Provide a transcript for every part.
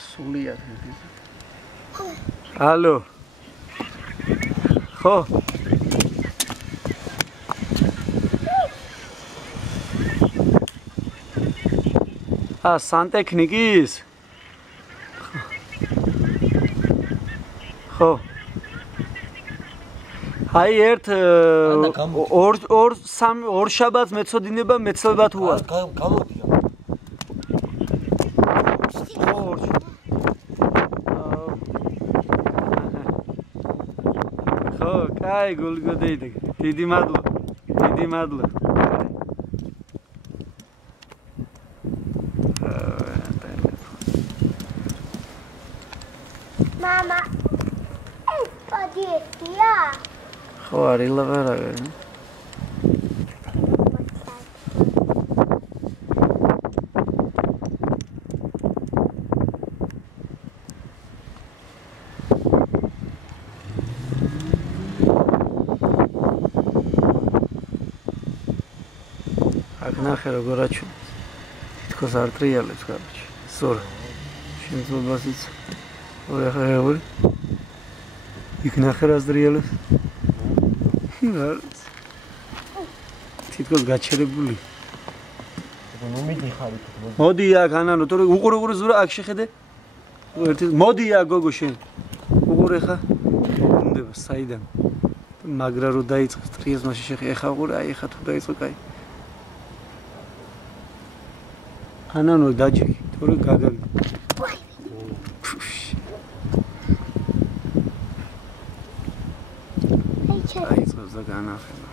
სულია. ალო. ხო. სანტექნიკის? ხო. აი ერთ ორ შაბათს მეწოდინება მეცლება თუ არა? გამოდია. ხო, კაი, გულგოდეიდე. დიდი მადლობა. დიდი მადლობა. Mama, es podía. ხო, არილა ვერაგე. ნახე როგორ აჩვენებს. თითქოს არ ტრიალებს კაროჩი. სწორად. შენ ზოგადად ოღონდ იქ ნახე რას ტრიალებს. თითქოს გაჩერებული. ნუ მიდიხარ იქ. მოდი აქ ანანო, თორე უყურე ზურა აქ შეხედე. ერთი მოდი აქ გოგო შენ. უყურე ხა. უნდება საიდან. მაგრა რო დაიწყეს ტრიალს მაშინ შეხე ხა უყურე, აი ხა თუ დაიწყო კაი. ანანო დაჯი, თორე გაგალი. აი წავს და განახება.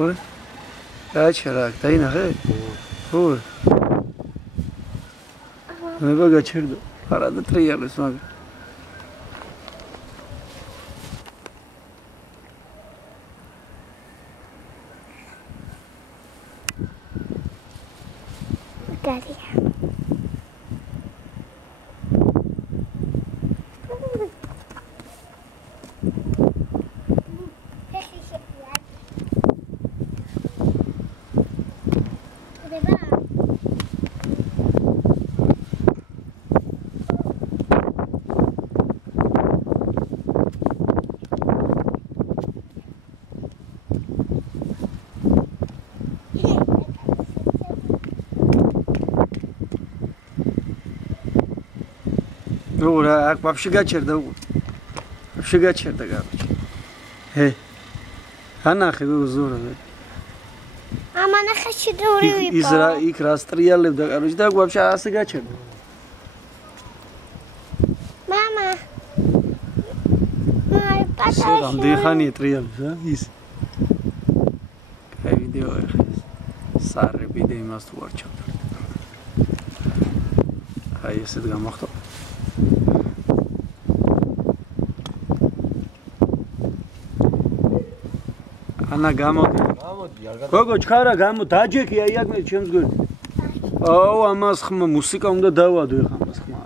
Ой. Ачарак, დაინახე? ხო. მე გაჩერდა. არადა ტრიალებს მაგრამ. Daddy. Ну, ак вообще გაჩერდა. Вообще გაჩერდა, короче. ანახე ზურა. ამანახე შედური ვიპო. ის რა იქ რას ტრიალებდა, короче, და вообще ასე გაჩერდა. Мама. Май, პატარა. რამდენი ხანია ტრიალებს, ის. კაი ვიდეო ახლა. სარები და იმას თუ არ ჩავდა. აი ესეთ გამოხდა. ანა გამოდი. გამოდი, არ გადა. გოგო, ჩქარა გამო დაჯექი აი აქ მე ჩემს გვერდით. აუ, ამას ხმა მუსიკა უნდა დავადო ეხა ამას ხმა.